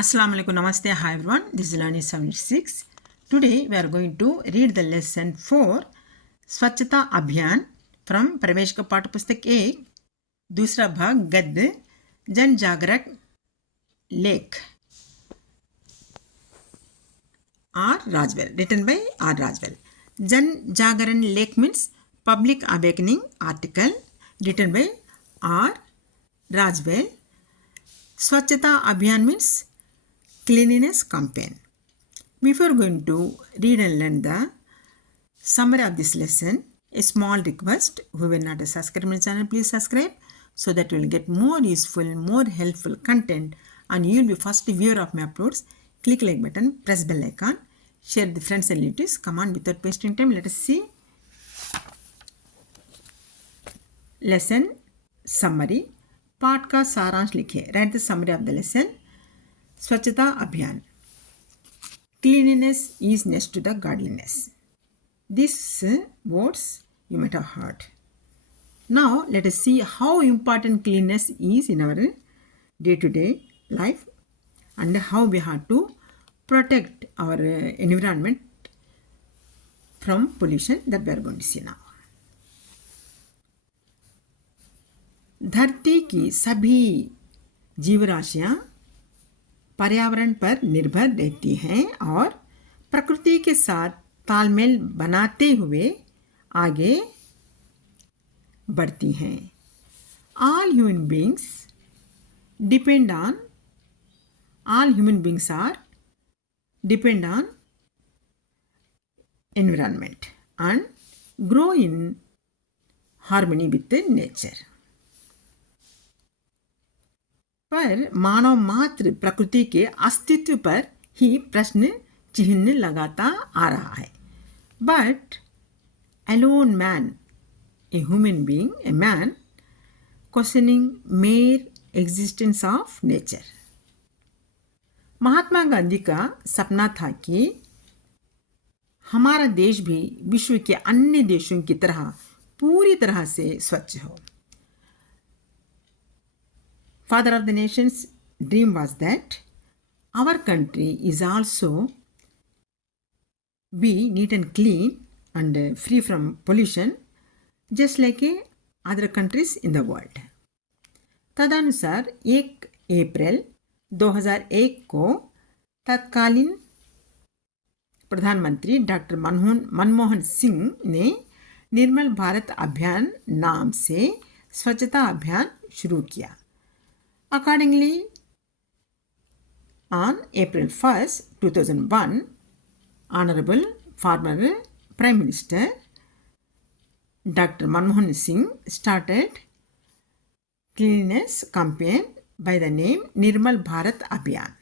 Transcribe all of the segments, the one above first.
Assalamu alaikum, namaste, hi everyone. This is Lani 76. Today we are going to read the lesson 4 स्वच्छता अभियान from प्रवेश का पाठ पुस्तक 1 दूसरा भाग गद्य जन जागरण लेख R. Rajwell, written by R. Rajwell. Jan Jagaran Lake means Public Awakening article written by R. Rajwell. Swachhata Abhiyan means Cleanliness campaign. Before going to read and learn the summary of this lesson, a small request. Who will not subscribe my channel, please subscribe so that you will get more useful, more helpful content and you will be first viewer of my uploads. Click like button, press bell icon, share with friends and relatives. Come on, without wasting time, let us see lesson summary. पाठ का सारांश लिखिए. Write the summary of the lesson. स्वच्छता अभियान. Cleanliness is next to the godliness. These words you might have heard. Now let us see how important cleanliness is in our day-to-day life and how we have to protect our environment from pollution that we are going to see now. धरती की सभी जीवराशियां पर्यावरण पर निर्भर रहती हैं और प्रकृति के साथ तालमेल बनाते हुए आगे बढ़ती हैं. All human beings are depend on environment and grow in harmony with the nature. पर मानव मात्र प्रकृति के अस्तित्व पर ही प्रश्न चिन्ह लगाता आ रहा है. But alone man, a human being, a man, questioning mere existence of nature. Mahatma Gandhi का सपना था कि हमारा देश भी विश्व के अन्य देशों की तरह पूरी तरह से स्वच्छ हो. Father of the nation's dream was that our country is also be neat and clean and free from pollution just like other countries in the world. तदनुसार 1 अप्रैल 2001 को तत्कालीन प्रधानमंत्री डॉक्टर मनमोहन सिंह ने निर्मल भारत अभियान नाम से स्वच्छता अभियान शुरू किया. Accordingly, on April 1st, 2001, Honorable former Prime Minister Dr. Manmohan Singh started cleanliness campaign by the name निर्मल भारत अभियान.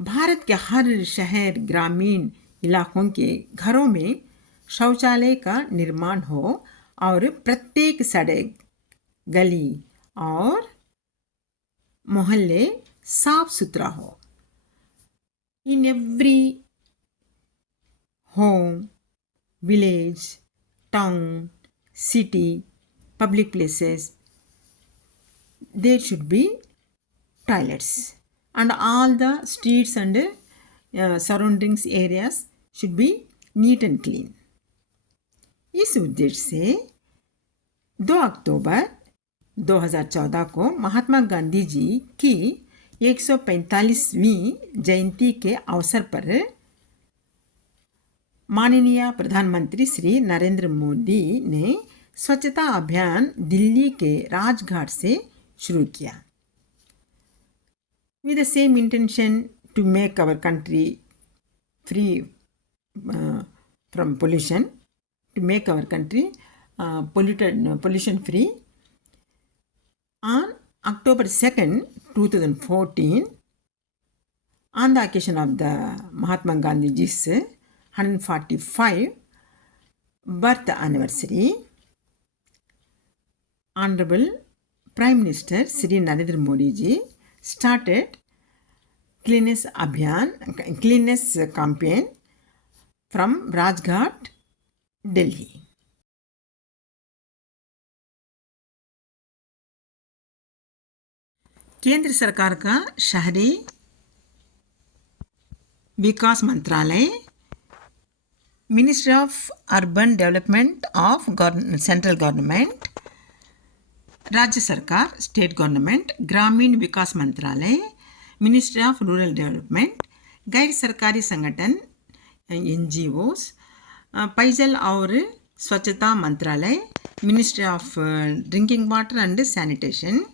भारत के हर शहर ग्रामीण इलाकों के घरों में शौचालय का निर्माण हो और प्रत्येक सड़क, गली और मोहल्ले साफ सुथरा हो. In every home, village, town, city, public places, there should be toilets and all the streets and surroundings areas should be neat and clean. इस उद्देश्य से 2 अक्टूबर 2014 को महात्मा गांधी जी की 145वीं जयंती के अवसर पर माननीय प्रधानमंत्री श्री नरेंद्र मोदी ने स्वच्छता अभियान दिल्ली के राजघाट से शुरू किया. With the same intention to make our country free from pollution, to make our country pollution free, on October 2nd, 2014, on the occasion of the Mahatma Gandhi ji's 145 birth anniversary, Honorable Prime Minister Shri Narendra Modi ji started cleanliness campaign from Rajghat, Delhi. केंद्र सरकार का शहरी विकास मंत्रालय, ministry of urban development of central government, राज्य सरकार state government, ग्रामीण विकास मंत्रालय, ministry of rural development, गैर सरकारी संगठन NGOs, पेयजल और स्वच्छता मंत्रालय, ministry of drinking water and sanitation,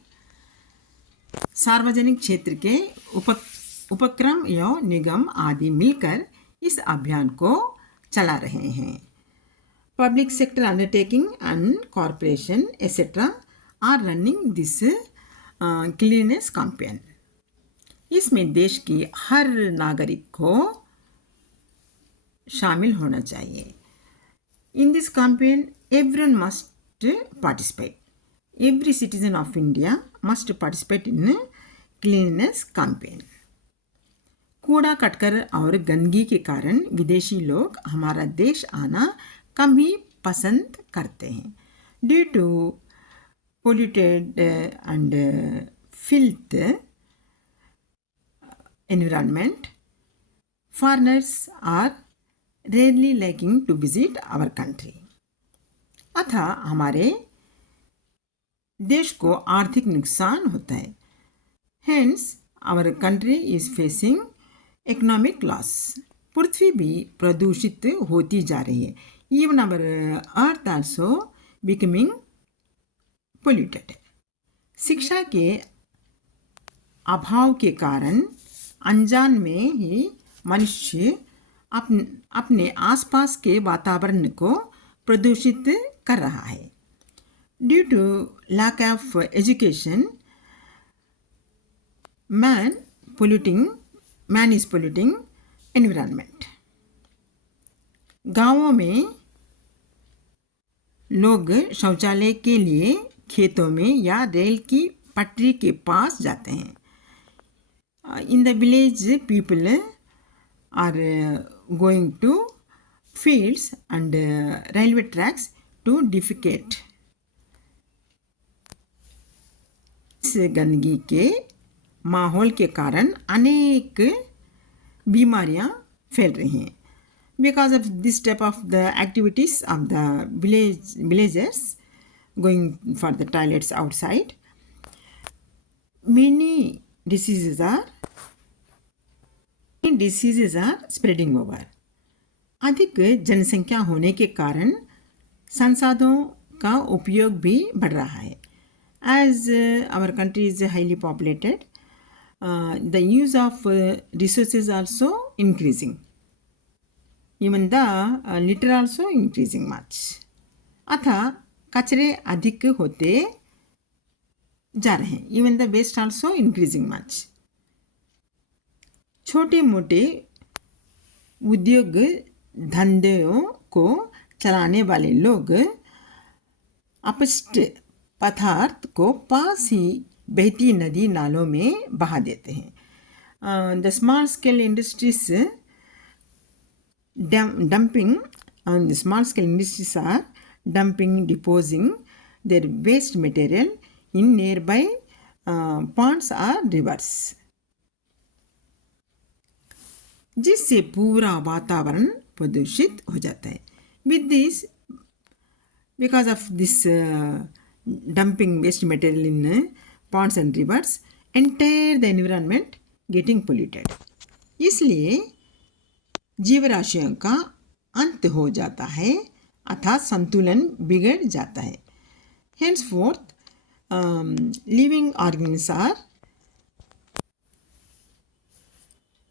सार्वजनिक क्षेत्र के उपक्रम या निगम आदि मिलकर इस अभियान को चला रहे हैं. Public sector undertaking and corporation etcetera are running this cleanness campaign. इसमें देश की हर नागरिक को शामिल होना चाहिए. In this campaign everyone must participate. Every citizen of India must participate in cleanness campaign. कूड़ा कटकर और गंदगी के कारण विदेशी लोग हमारा देश आना कम ही पसंद करते हैं. Due to polluted and filth environment, foreigners are rarely liking to visit our country. अतः हमारे देश को आर्थिक नुकसान होता है. Hence, our country is facing economic loss. पृथ्वी भी प्रदूषित होती जा रही है. Even our earth also becoming polluted. शिक्षा के अभाव के कारण अनजान में ही मनुष्य अपने आसपास के वातावरण को प्रदूषित कर रहा है. Due to lack of education, man is polluting environment. गांवों में लोग शौचालय के लिए खेतों में या रेल की पटरी के पास जाते हैं. In the village people are going to fields and railway tracks to defecate. इस गंदगी के माहौल के कारण अनेक बीमारियां फैल रही हैं. Because of this type of the activities of the villagers going for the toilets outside, many diseases are spreading over. अधिक जनसंख्या होने के कारण संसाधनों का उपयोग भी बढ़ रहा है. As our country is highly populated, the use of resources also increasing. Even the litter also increasing much. अतः कचरे अधिक होते जा रहे हैं. Even the waste also increasing much. छोटे मोटे उद्योग धंधों को चलाने वाले लोग अपशिष्ट पदार्थ को पास ही बहती नदी नालों में बहा देते हैं. The small scale industries are deposing their waste material in nearby ponds or rivers, जिससे पूरा वातावरण प्रदूषित हो जाता है. Because of this dumping waste material in ponds and rivers, entire the environment getting polluted. इसलिए जीवराशियों का अंत हो जाता है, अर्थात संतुलन बिगड़ जाता है. Henceforth, living organisms are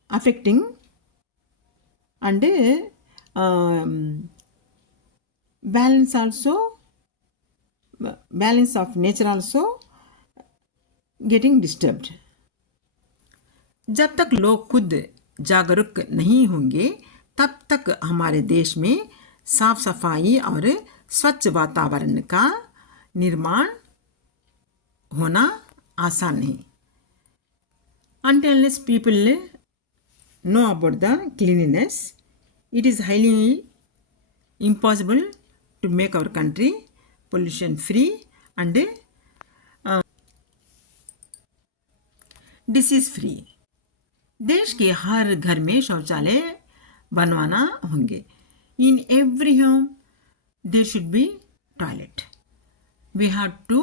affecting and balance of nature also getting disturbed. जब तक लोग खुद जागरूक नहीं होंगे तब तक हमारे देश में साफ सफाई और स्वच्छ वातावरण का निर्माण होना आसान नहीं. Until people know about the cleanliness, it is highly impossible to make our country pollution free and disease free. देश के हर घर में शौचालय बनवाना होंगे। In every home there should be toilet. We have to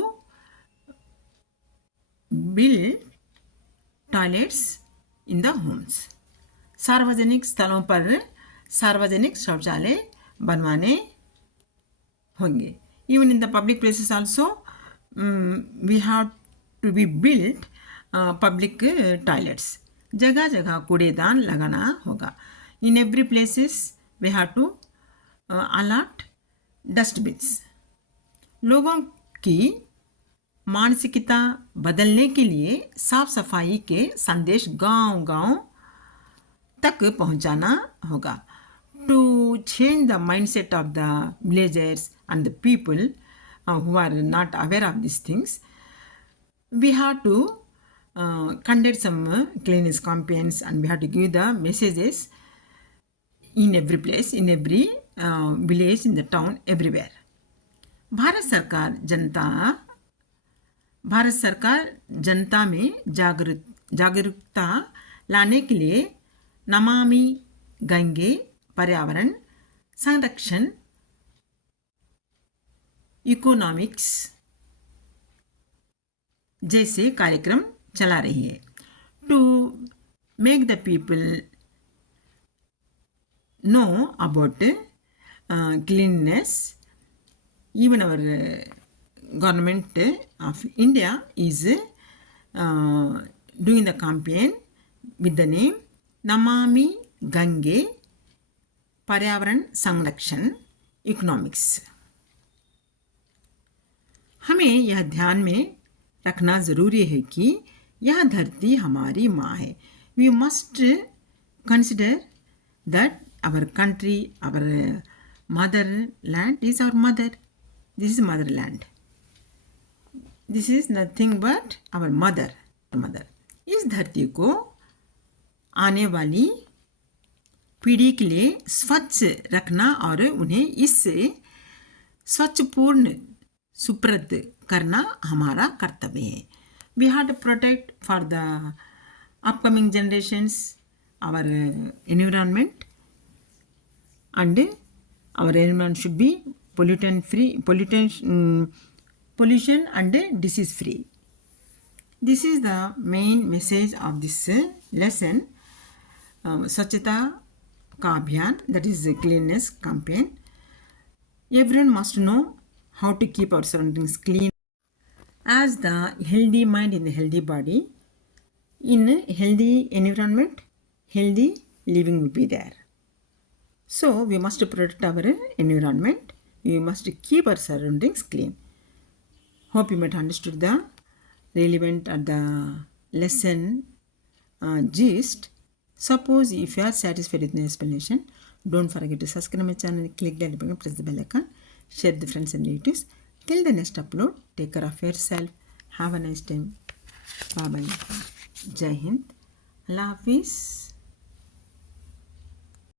build toilets in the homes. सार्वजनिक स्थलों पर सार्वजनिक शौचालय बनवाने होंगे। Even in the public places also, we have to be built public toilets. जगह जगह कूड़ेदान लगाना होगा। In every places we have to allot dustbins. लोगों की मानसिकता बदलने के लिए साफ सफाई के संदेश गांव-गांव तक पहुंचाना होगा। To change the mindset of the villagers and the people who are not aware of these things, we have to conduct some cleanliness campaigns, and we have to give the messages in every place, in every village, in the town, everywhere. Bharat सरकार जनता में जागरूकता लाने के लिए नमामि गंगे पर्यावरण संरक्षण economics जैसे कार्यक्रम चला रही है। To make the people know about cleanness, even our government of India is doing the campaign with the name Namami Gange पर्यावरण संरक्षण इकोनॉमिक्स। हमें यह ध्यान में रखना ज़रूरी है कि यह धरती हमारी माँ है। We must consider that our country, our mother land is our mother. This is mother land. This is nothing but our mother. इस धरती को आने वाली पीढ़ी के लिए स्वच्छ रखना और उन्हें इससे स्वच्छपूर्ण सुप्रत करना हमारा कर्तव्य है। We have to protect for the upcoming generations our environment, and our environment should be pollution and disease free. This is the main message of this lesson, Swachhata का अभियान, that is a cleanliness campaign. Everyone must know how to keep our surroundings clean. As the healthy mind in the healthy body, in a healthy environment, healthy living will be there. So we must protect our environment. We must keep our surroundings clean. Hope you might understood the relevant or the lesson gist. Suppose if you are satisfied with the explanation, don't forget to subscribe my channel, click the button, press the bell icon, share the friends and relatives. Till the next upload, take care of yourself. Have a nice time. Bye bye. Jai Hind. Allah Hafiz.